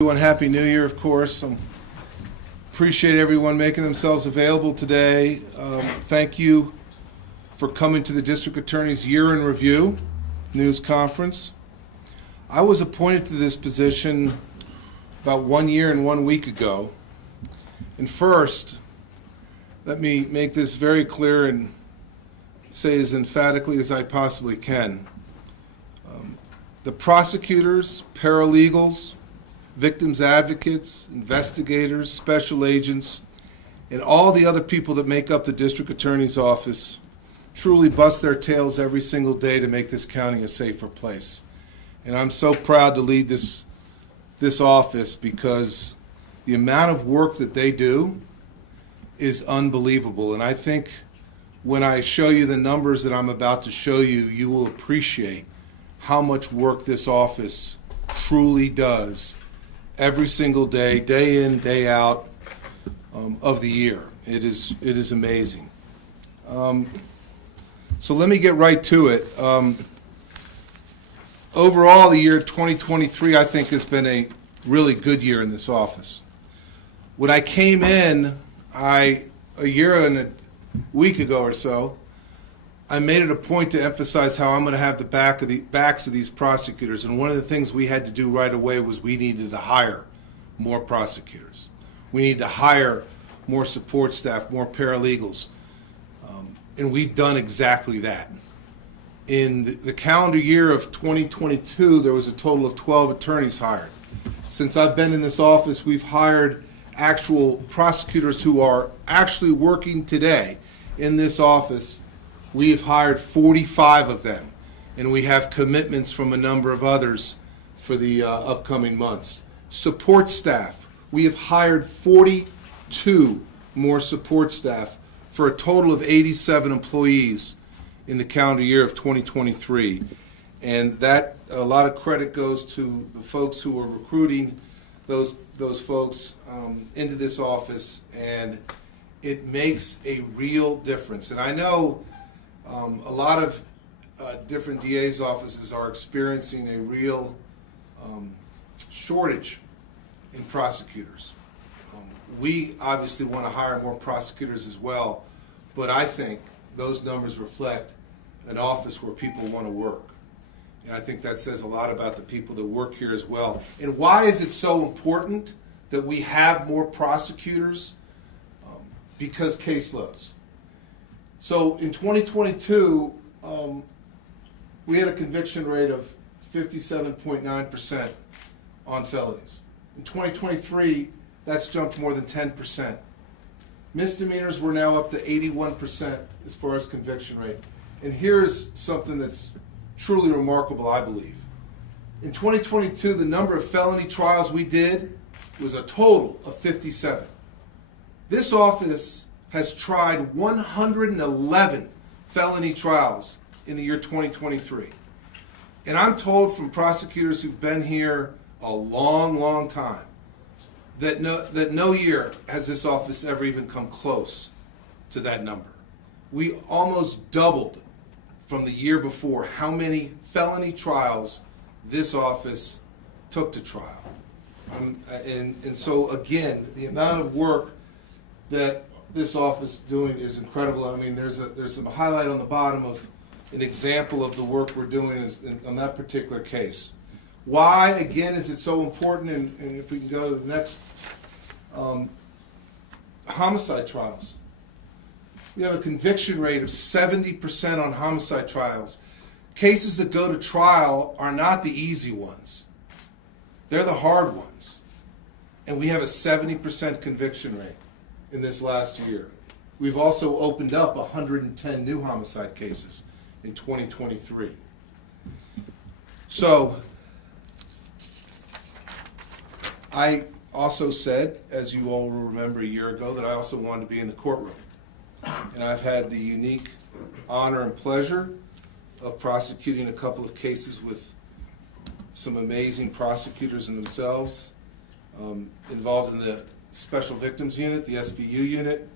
Everyone, Happy New Year, of course. Appreciate everyone making themselves available today. Thank you for coming to the District Attorney's Year in Review news conference. I was appointed to this position about 1 year and 1 week ago. And first, let me make this very clear and say as emphatically as I possibly can. The prosecutors, paralegals, victims advocates, investigators, special agents, and all the other people that make up the District Attorney's Office truly bust their tails every single day to make this county a safer place. And I'm so proud to lead this office because the amount of work that they do is unbelievable. And I think when I show you the numbers that I'm about to show you, you will appreciate how much work this office truly does every single day, day in, day out of the year. It is amazing. So let me get right to it. Overall, the year 2023, I think, has been a really good year in this office. When I came in, a year and a week ago or so, I made it a point to emphasize how I'm going to have the backs of these prosecutors. And one of the things we had to do right away was we needed to hire more prosecutors. We need to hire more support staff, more paralegals. And we've done exactly that. In the calendar year of 2022, there was a total of 12 attorneys hired. Since I've been in this office, we've hired actual prosecutors who are actually working today in this office. We have hired 45 of them, and we have commitments from a number of others for the upcoming months. Support staff, we have hired 42 more support staff for a total of 87 employees in the calendar year of 2023. And that, a lot of credit goes to the folks who are recruiting those folks into this office, and it makes a real difference. And I know a lot of different DA's offices are experiencing a real shortage in prosecutors. We obviously want to hire more prosecutors as well, but I think those numbers reflect an office where people want to work. And I think that says a lot about the people that work here as well. And why is it so important that we have more prosecutors? Because caseloads. So in 2022, we had a conviction rate of 57.9% on felonies. In 2023, that's jumped more than 10%. Misdemeanors were now up to 81% as far as conviction rate. And here's something that's truly remarkable, I believe. In 2022, the number of felony trials we did was a total of 57. This office has tried 111 felony trials in the year 2023. And I'm told from prosecutors who've been here a long, long time that no year has this office ever even come close to that number. We almost doubled from the year before how many felony trials this office took to trial. And so again, the amount of work that this office is doing is incredible. I mean, there's some highlight on the bottom of an example of the work we're doing on that particular case. Why, again, is it so important? And if we can go to the next, homicide trials. We have a conviction rate of 70% on homicide trials. Cases that go to trial are not the easy ones. They're the hard ones. And we have a 70% conviction rate in this last year. We've also opened up 110 new homicide cases in 2023. So I also said, as you all will remember a year ago, that I also wanted to be in the courtroom. And I've had the unique honor and pleasure of prosecuting a couple of cases with some amazing prosecutors in themselves, involved in the Special Victims Unit, the SVU unit.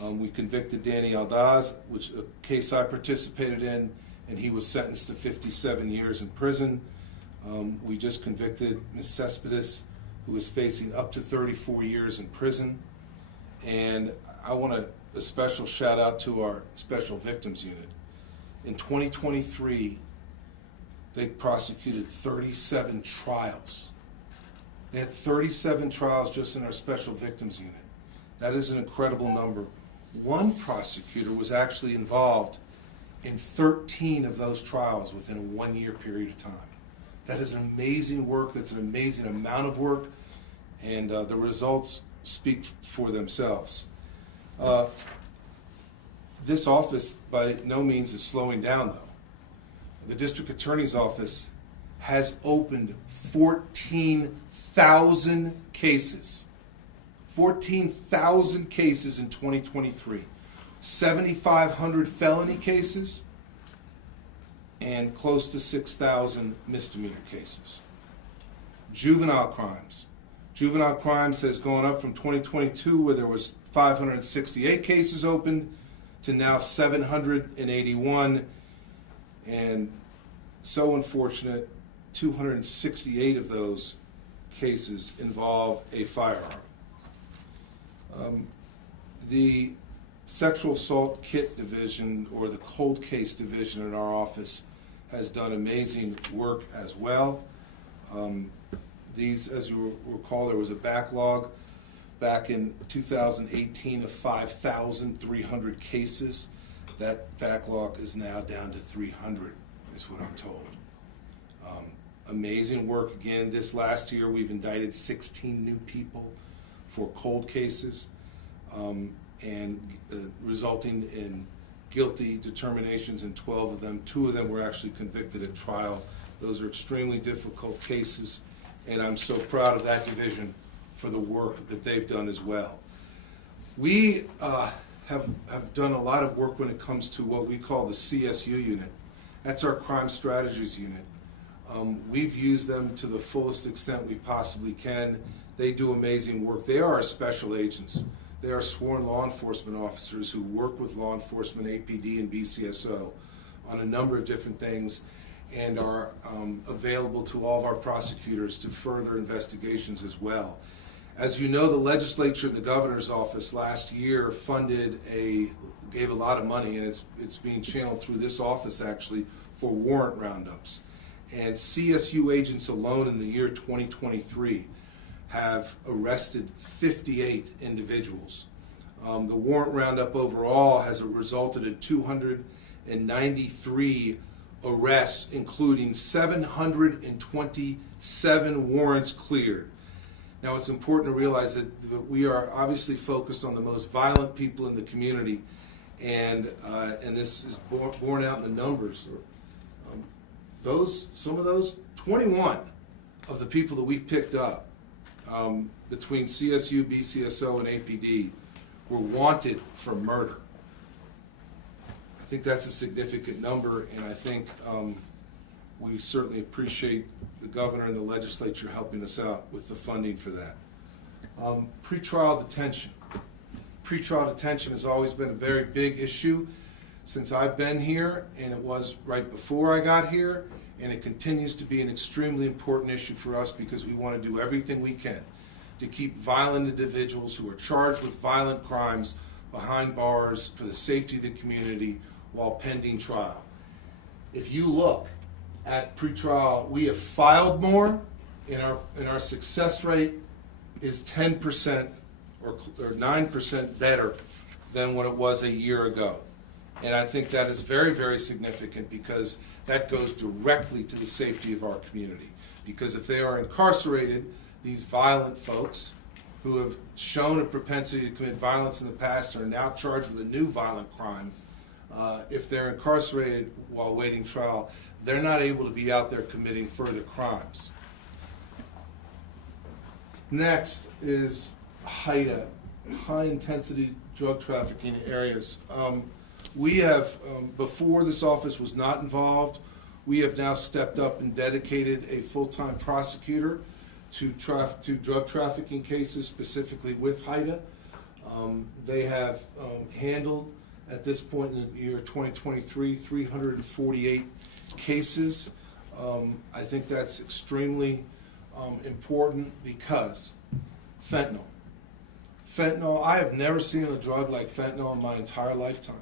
We convicted Danny Aldaz, which a case I participated in, and he was sentenced to 57 years in prison. We just convicted Ms. Cespedes who is facing up to 34 years in prison. And I want a special shout out to our Special Victims Unit. In 2023, they prosecuted 37 trials. They had 37 trials just in our Special Victims Unit. That is an incredible number. One prosecutor was actually involved in 13 of those trials within a 1-year period of time. That is an amazing work. That's an amazing amount of work, and the results speak for themselves. This office by no means is slowing down, though. The District Attorney's Office has opened 14,000 cases. 14,000 cases in 2023. 7,500 felony cases and close to 6,000 misdemeanor cases. Juvenile crimes. Juvenile crimes has gone up from 2022, where there was 568 cases opened, to now 781, and so unfortunate, 268 of those cases involve a firearm. The Sexual Assault Kit Division, or the Cold Case Division in our office, has done amazing work as well. These, as you recall, there was a backlog back in 2018 of 5,300 cases. That backlog is now down to 300, is what I'm told. Amazing work again. This last year we've indicted 16 new people for cold cases, and resulting in guilty determinations in 12 of them. 2 of them were actually convicted at trial. Those are extremely difficult cases, and I'm so proud of that division for the work that they've done as well. We have done a lot of work when it comes to what we call the CSU unit. That's our Crime Strategies unit. We've used them to the fullest extent we possibly can. They do amazing work. They are our special agents. They are sworn law enforcement officers who work with law enforcement, APD, and BCSO on a number of different things, and are available to all of our prosecutors to further investigations as well. As you know, the legislature and the governor's office last year gave a lot of money, and it's being channeled through this office actually, for warrant roundups. And CSU agents alone in the year 2023 have arrested 58 individuals. The warrant roundup overall has resulted in 293 arrests, including 727 warrants cleared. Now, it's important to realize that we are obviously focused on the most violent people in the community, and this is borne out in the numbers. Some of those, 21 of the people that we picked up between CSU, BCSO, and APD were wanted for murder. I think that's a significant number, and I think we certainly appreciate the governor and the legislature helping us out with the funding for that. Pretrial detention. Pretrial detention has always been a very big issue since I've been here, and it was right before I got here, and it continues to be an extremely important issue for us because we want to do everything we can to keep violent individuals who are charged with violent crimes behind bars for the safety of the community while pending trial. If you look at pretrial, we have filed more, and our success rate is 10% or 9% better than what it was a year ago. And I think that is very, very significant because that goes directly to the safety of our community. Because if they are incarcerated, these violent folks who have shown a propensity to commit violence in the past are now charged with a new violent crime. If they're incarcerated while waiting trial, they're not able to be out there committing further crimes. Next is HIDA, high-intensity drug trafficking areas. We have, before this office was not involved, we have now stepped up and dedicated a full-time prosecutor to drug trafficking cases, specifically with HIDA. They have handled, at this point in the year 2023, 348 cases. I think that's extremely important because fentanyl. Fentanyl, I have never seen a drug like fentanyl in my entire lifetime.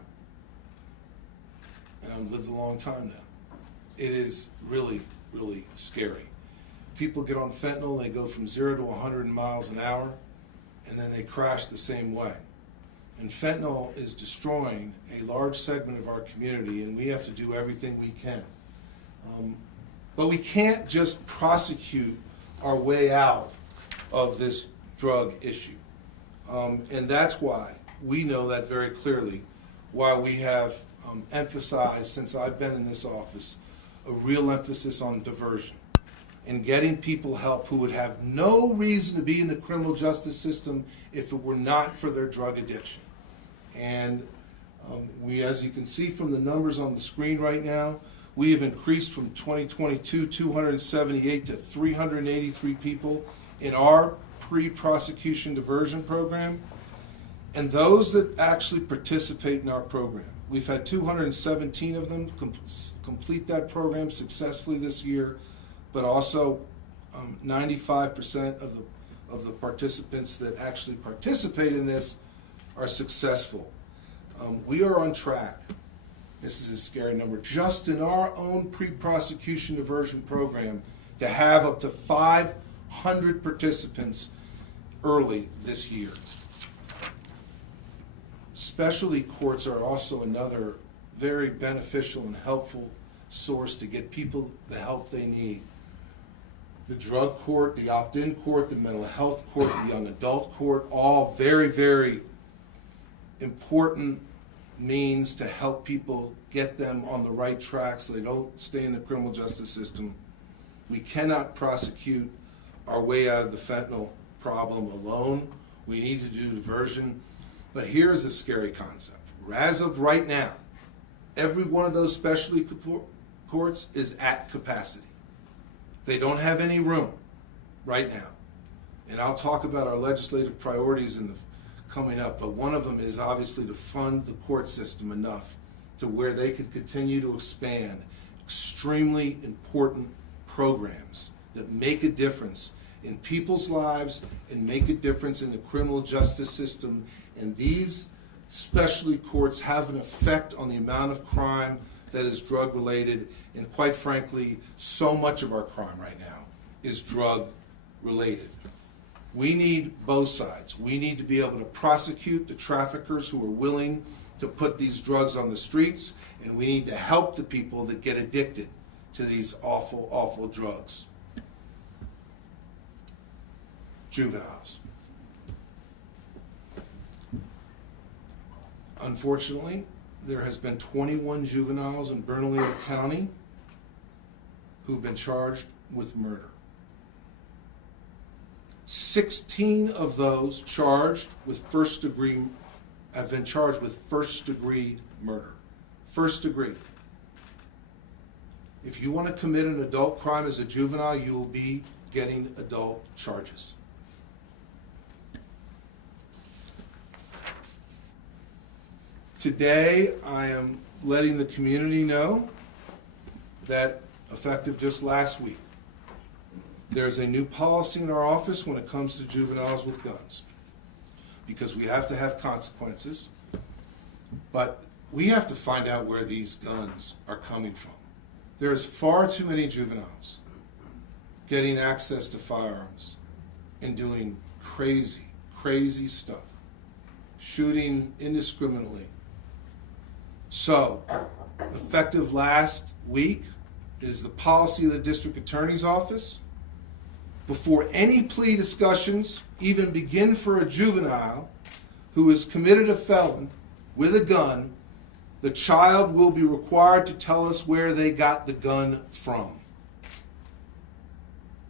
And I've lived a long time now. It is really, really scary. People get on fentanyl, they go from 0 to 100 miles an hour, and then they crash the same way. And fentanyl is destroying a large segment of our community, and we have to do everything we can. But we can't just prosecute our way out of this drug issue. And that's why we know that very clearly, why we have emphasized, since I've been in this office, a real emphasis on diversion and getting people help who would have no reason to be in the criminal justice system if it were not for their drug addiction. And we, as you can see from the numbers on the screen right now, we have increased from 2022, 278 to 383 people in our pre-prosecution diversion program, and those that actually participate in our program. We've had 217 of them complete that program successfully this year, but also 95% of the participants that actually participate in this are successful. We are on track. This is a scary number. Just in our own pre-prosecution diversion program, to have up to 500 participants early this year. Specialty courts are also another very beneficial and helpful source to get people the help they need. The drug court, the opt-in court, the mental health court, the young adult court, all very, very important means to help people get them on the right track so they don't stay in the criminal justice system. We cannot prosecute our way out of the fentanyl problem alone. We need to do diversion. But here's a scary concept. As of right now, every one of those specialty courts is at capacity. They don't have any room right now. And I'll talk about our legislative priorities in the coming up, but one of them is obviously to fund the court system enough to where they can continue to expand extremely important programs that make a difference in people's lives and make a difference in the criminal justice system. And these specialty courts have an effect on the amount of crime that is drug related, and quite frankly, so much of our crime right now is drug related. We need both sides. We need to be able to prosecute the traffickers who are willing to put these drugs on the streets, and we need to help the people that get addicted to these awful, awful drugs. Juveniles. Unfortunately, there has been 21 juveniles in Bernalillo County who've been charged with murder. 16 of those charged with have been charged with first-degree murder. First degree. If you want to commit an adult crime as a juvenile, you will be getting adult charges. Today, I am letting the community know that, effective just last week, there's a new policy in our office when it comes to juveniles with guns, because we have to have consequences, but we have to find out where these guns are coming from. There's far too many juveniles getting access to firearms and doing crazy, crazy stuff, shooting indiscriminately. So, effective last week, it is the policy of the district attorney's office. Before any plea discussions even begin for a juvenile who has committed a felon with a gun, the child will be required to tell us where they got the gun from.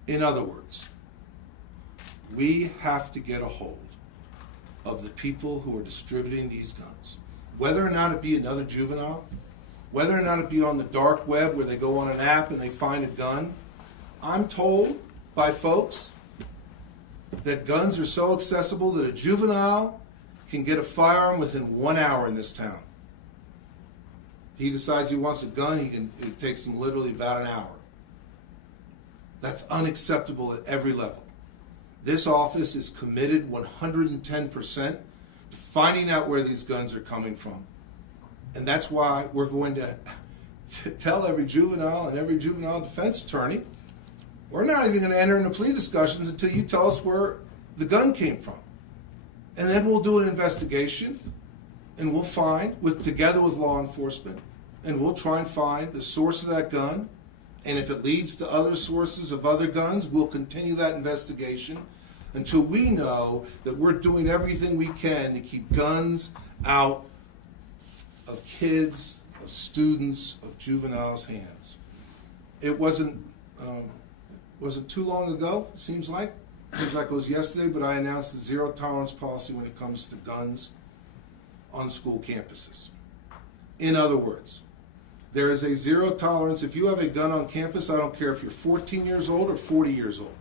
In other words, we have to get a hold of the people who are distributing these guns. Whether or not it be another juvenile, whether or not it be on the dark web where they go on an app and they find a gun, I'm told by folks that guns are so accessible that a juvenile can get a firearm within 1 hour in this town. He decides he wants a gun, it takes him literally about an hour. That's unacceptable at every level. This office is committed 110% to finding out where these guns are coming from. And that's why we're going to tell every juvenile and every juvenile defense attorney, we're not even going to enter into plea discussions until you tell us where the gun came from. And then we'll do an investigation, and we'll find, together with law enforcement, and we'll try and find the source of that gun. And if it leads to other sources of other guns, we'll continue that investigation until we know that we're doing everything we can to keep guns out of kids, of students, of juveniles' hands. It wasn't too long ago, it seems like. Seems like it was yesterday, but I announced a zero tolerance policy when it comes to guns on school campuses. In other words, there is a zero tolerance. If you have a gun on campus, I don't care if you're 14 years old or 40 years old.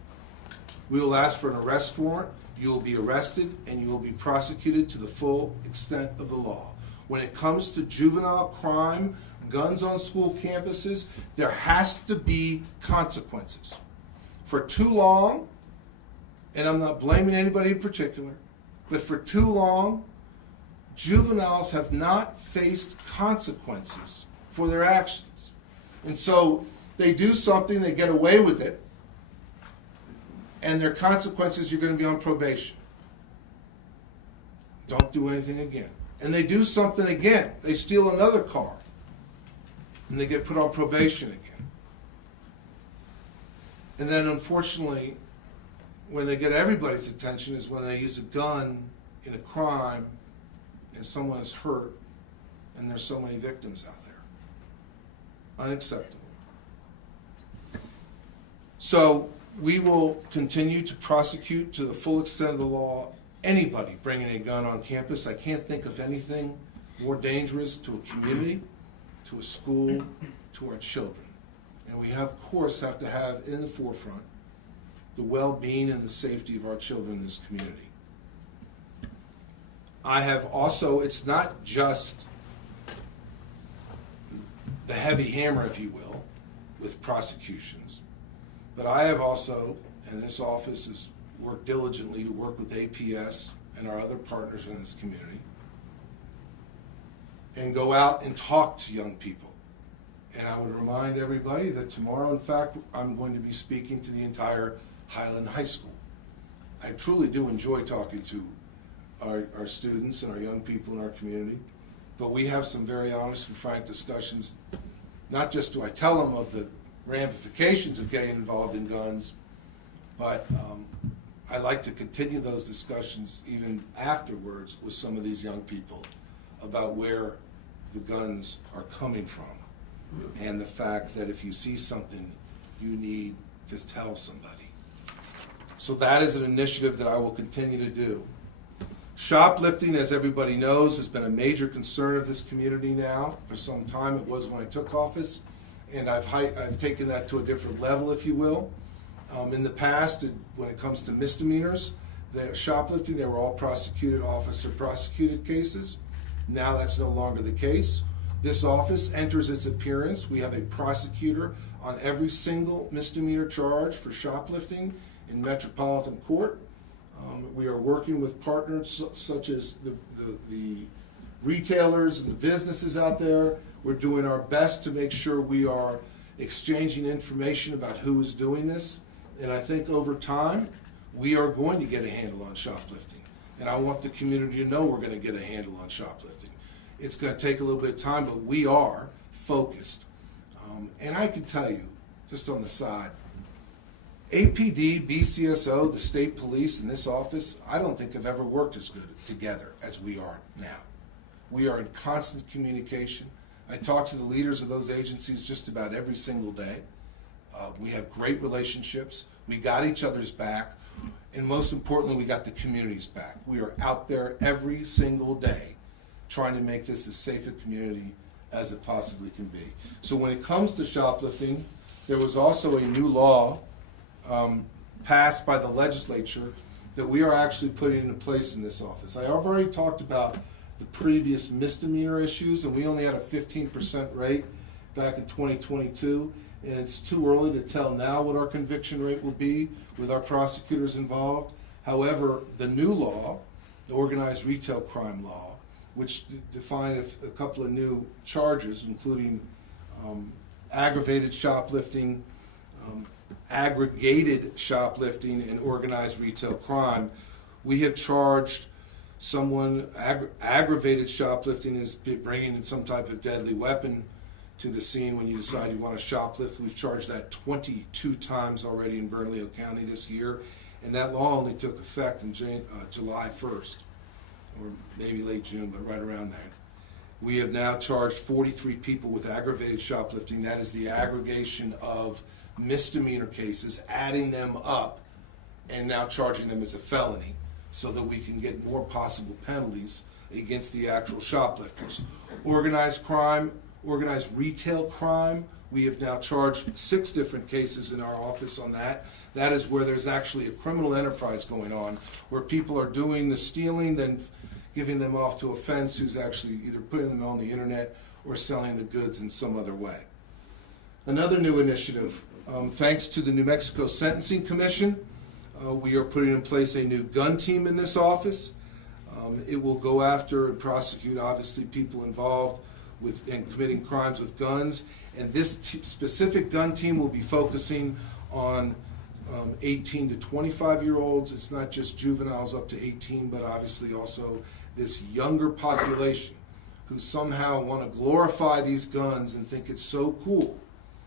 We will ask for an arrest warrant, you will be arrested, and you will be prosecuted to the full extent of the law. When it comes to juvenile crime, guns on school campuses, there has to be consequences. For too long, and I'm not blaming anybody in particular, but for too long, juveniles have not faced consequences for their actions. And so they do something, they get away with it, and their consequences, you're going to be on probation. Don't do anything again. And they do something again. They steal another car, and they get put on probation again. And then unfortunately, when they get everybody's attention is when they use a gun in a crime and someone is hurt and there's so many victims out there. Unacceptable. So we will continue to prosecute to the full extent of the law anybody bringing a gun on campus. I can't think of anything more dangerous to a community, to a school, to our children. And we of course have to have in the forefront the well-being and the safety of our children in this community. I have also, it's not just the heavy hammer, if you will, with prosecutions, but I have also, and this office has worked diligently to work with APS and our other partners in this community, and go out and talk to young people. And I would remind everybody that tomorrow, in fact, I'm going to be speaking to the entire Highland High School. I truly do enjoy talking to our students and our young people in our community, but we have some very honest and frank discussions. Not just do I tell them of the ramifications of getting involved in guns, but I like to continue those discussions even afterwards with some of these young people about where the guns are coming from, and the fact that if you see something, you need to tell somebody. So that is an initiative that I will continue to do. Shoplifting, as everybody knows, has been a major concern of this community now for some time. It was when I took office, and I've taken that to a different level, if you will. In the past, when it comes to misdemeanors, shoplifting, they were all prosecuted, officer-prosecuted cases. Now that's no longer the case. This office enters its appearance. We have a prosecutor on every single misdemeanor charge for shoplifting in Metropolitan Court. We are working with partners such as the retailers and the businesses out there. We're doing our best to make sure we are exchanging information about who is doing this. And I think over time, we are going to get a handle on shoplifting. And I want the community to know we're going to get a handle on shoplifting. It's going to take a little bit of time, but we are focused. And I can tell you, just on the side, APD, BCSO, the state police, and this office, I don't think have ever worked as good together as we are now. We are in constant communication. I talk to the leaders of those agencies just about every single day. We have great relationships. We got each other's back. And most importantly, we got the community's back. We are out there every single day trying to make this as safe a community as it possibly can be. So when it comes to shoplifting, there was also a new law passed by the legislature that we are actually putting into place in this office. I have already talked about the previous misdemeanor issues, and we only had a 15% rate back in 2022. and it's too early to tell now what our conviction rate will be with our prosecutors involved. However, the new law, the organized retail crime law, which define a couple of new charges, including aggravated shoplifting, aggregated shoplifting, and organized retail crime. We have charged someone, aggravated shoplifting is bringing in some type of deadly weapon to the scene when you decide you want to shoplift. We've charged that 22 times already in Bernalillo County this year, and that law only took effect in July 1st, or maybe late June, but right around there. We have now charged 43 people with aggravated shoplifting. That is the aggregation of misdemeanor cases, adding them up, and now charging them as a felony so that we can get more possible penalties against the actual shoplifters. Organized crime, organized retail crime, we have now charged 6 different cases in our office on that. That is where there's actually a criminal enterprise going on, where people are doing the stealing, then giving them off to a fence who's actually either putting them on the internet or selling the goods in some other way. Another new initiative, thanks to the New Mexico Sentencing Commission, we are putting in place a new gun team in this office. It will go after and prosecute, obviously, people involved in committing crimes with guns. And this specific gun team will be focusing on 18 to 25-year-olds. It's not just juveniles up to 18, but obviously also this younger population who somehow want to glorify these guns and think it's so cool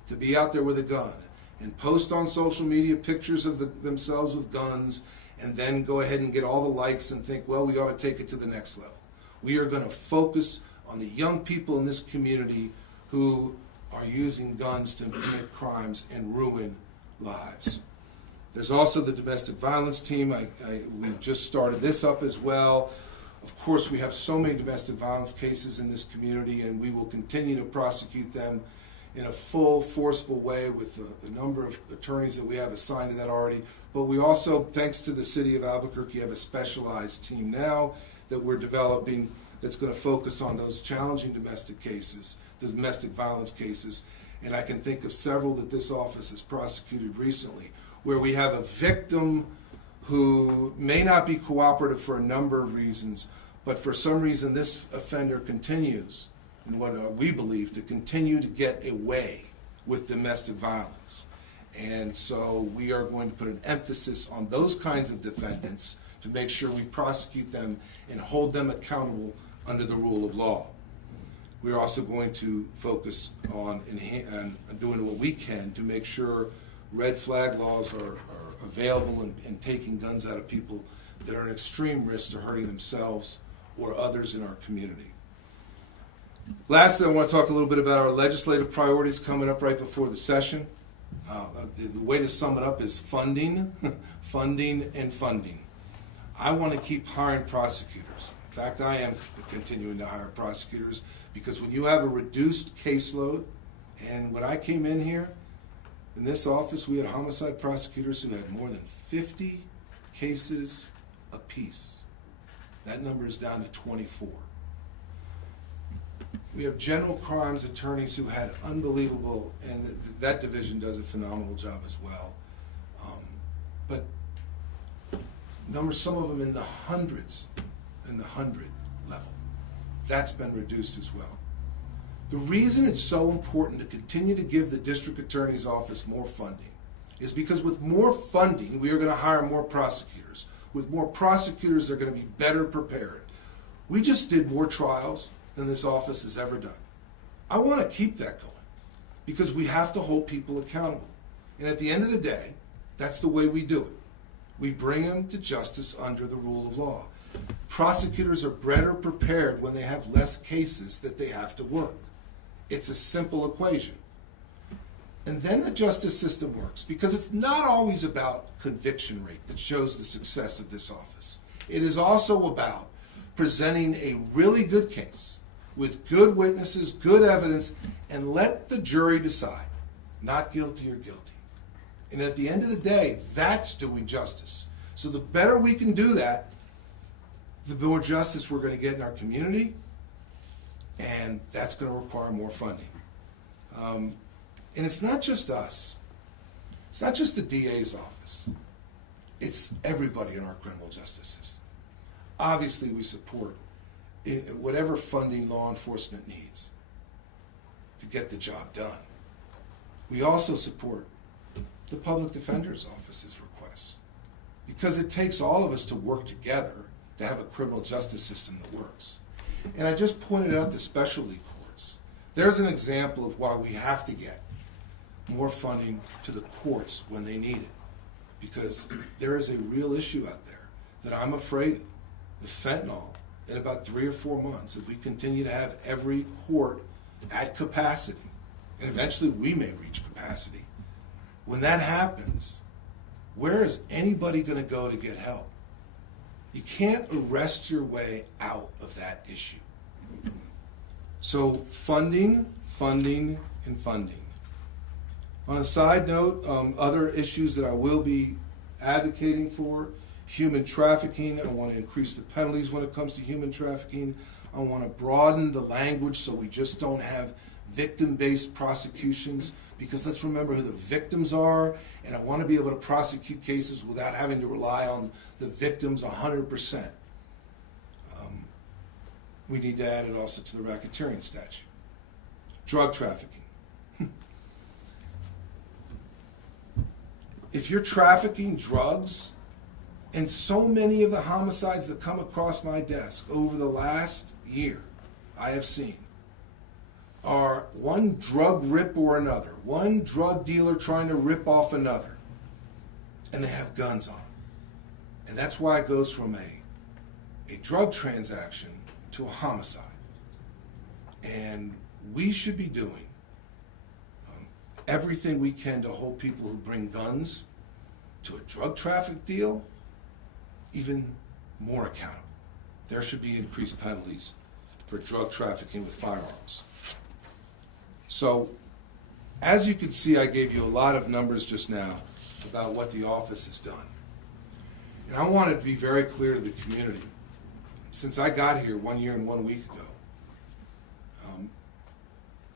to be out there with a gun and post on social media pictures of themselves with guns, and then go ahead and get all the likes and think, well, we ought to take it to the next level. We are going to focus on the young people in this community who are using guns to commit crimes and ruin lives. There's also the domestic violence team. We've just started this up as well. Of course, we have so many domestic violence cases in this community, and we will continue to prosecute them in a full, forceful way with the number of attorneys that we have assigned to that already. But we also, thanks to the city of Albuquerque, have a specialized team now that we're developing that's going to focus on those challenging domestic cases, the domestic violence cases. And I can think of several that this office has prosecuted recently, where we have a victim who may not be cooperative for a number of reasons, but for some reason this offender continues, and what we believe, to continue to get away with domestic violence. And so we are going to put an emphasis on those kinds of defendants to make sure we prosecute them and hold them accountable under the rule of law. We're also going to focus on doing what we can to make sure red flag laws are available and taking guns out of people that are an extreme risk to hurting themselves or others in our community. Lastly, I want to talk a little bit about our legislative priorities coming up right before the session. The way to sum it up is funding, funding, and funding. I want to keep hiring prosecutors. In fact, I am continuing to hire prosecutors, because when you have a reduced caseload, and when I came in here, in this office, we had homicide prosecutors who had more than 50 cases apiece. That number is down to 24. We have general crimes attorneys who had unbelievable, and that division does a phenomenal job as well. But some of them in the hundreds, in the 100 level. That's been reduced as well. The reason it's so important to continue to give the district attorney's office more funding is because with more funding, we are going to hire more prosecutors. With more prosecutors, they're going to be better prepared. We just did more trials than this office has ever done. I want to keep that going, because we have to hold people accountable. And at the end of the day, that's the way we do it. We bring them to justice under the rule of law. Prosecutors are better prepared when they have less cases that they have to work. It's a simple equation. And then the justice system works, because it's not always about conviction rate that shows the success of this office. It is also about presenting a really good case with good witnesses, good evidence, and let the jury decide, not guilty or guilty. And at the end of the day, that's doing justice. So the better we can do that, the more justice we're going to get in our community, and that's going to require more funding. And it's not just us. It's not just the DA's office. It's everybody in our criminal justice system. Obviously, we support whatever funding law enforcement needs to get the job done. We also support the public defender's office's requests, because it takes all of us to work together to have a criminal justice system that works. And I just pointed out the specialty courts. There's an example of why we have to get more funding to the courts when they need it, because there is a real issue out there that I'm afraid the fentanyl, in about 3 or 4 months, if we continue to have every court at capacity, and eventually we may reach capacity, when that happens, where is anybody going to go to get help? You can't arrest your way out of that issue. So funding, funding, and funding. On a side note, other issues that I will be advocating for: human trafficking. I want to increase the penalties when it comes to human trafficking. I want to broaden the language so we just don't have victim-based prosecutions, because let's remember who the victims are, and I want to be able to prosecute cases without having to rely on the victims 100%. We need to add it also to the racketeering statute. Drug trafficking. If you're trafficking drugs, and so many of the homicides that come across my desk over the last year I have seen are one drug rip or another, one drug dealer trying to rip off another, and they have guns on. And that's why it goes from a drug transaction to a homicide. And we should be doing everything we can to hold people who bring guns to a drug traffic deal even more accountable. There should be increased penalties for drug trafficking with firearms. So, as you can see, I gave you a lot of numbers just now about what the office has done. And I wanted to be very clear to the community. Since I got here 1 year and 1 week ago,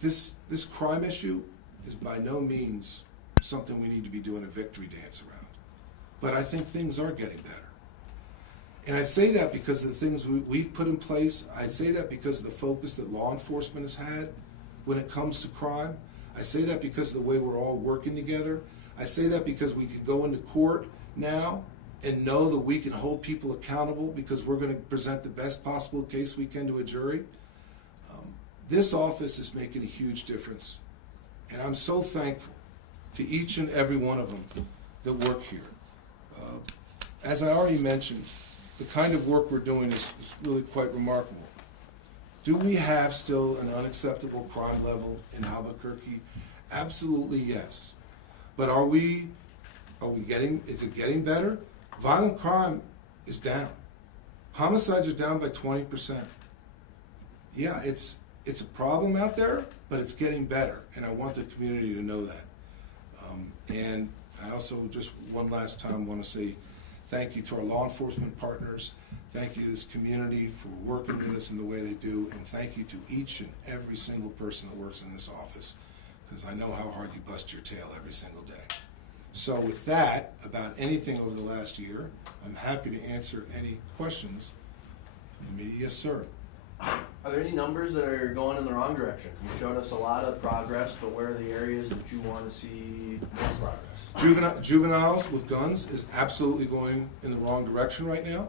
this crime issue is by no means something we need to be doing a victory dance around. But I think things are getting better. And I say that because of the things we've put in place. I say that because of the focus that law enforcement has had when it comes to crime. I say that because of the way we're all working together. I say that because we can go into court now and know that we can hold people accountable because we're going to present the best possible case we can to a jury. This office is making a huge difference. And I'm so thankful to each and every one of them that work here. As I already mentioned, the kind of work we're doing is really quite remarkable. Do we have still an unacceptable crime level in Albuquerque? Absolutely yes. But is it getting better? Violent crime is down. Homicides are down by 20%. Yeah, it's a problem out there, but it's getting better, and I want the community to know that. And I also just one last time want to say thank you to our law enforcement partners. Thank you to this community for working with us in the way they do, and thank you to each and every single person that works in this office, because I know how hard you bust your tail every single day. So with that, about anything over the last year, I'm happy to answer any questions from the media. Yes, sir. Are there any numbers that are going in the wrong direction? You showed us a lot of progress, but where are the areas that you want to see more progress? Juveniles with guns is absolutely going in the wrong direction right now.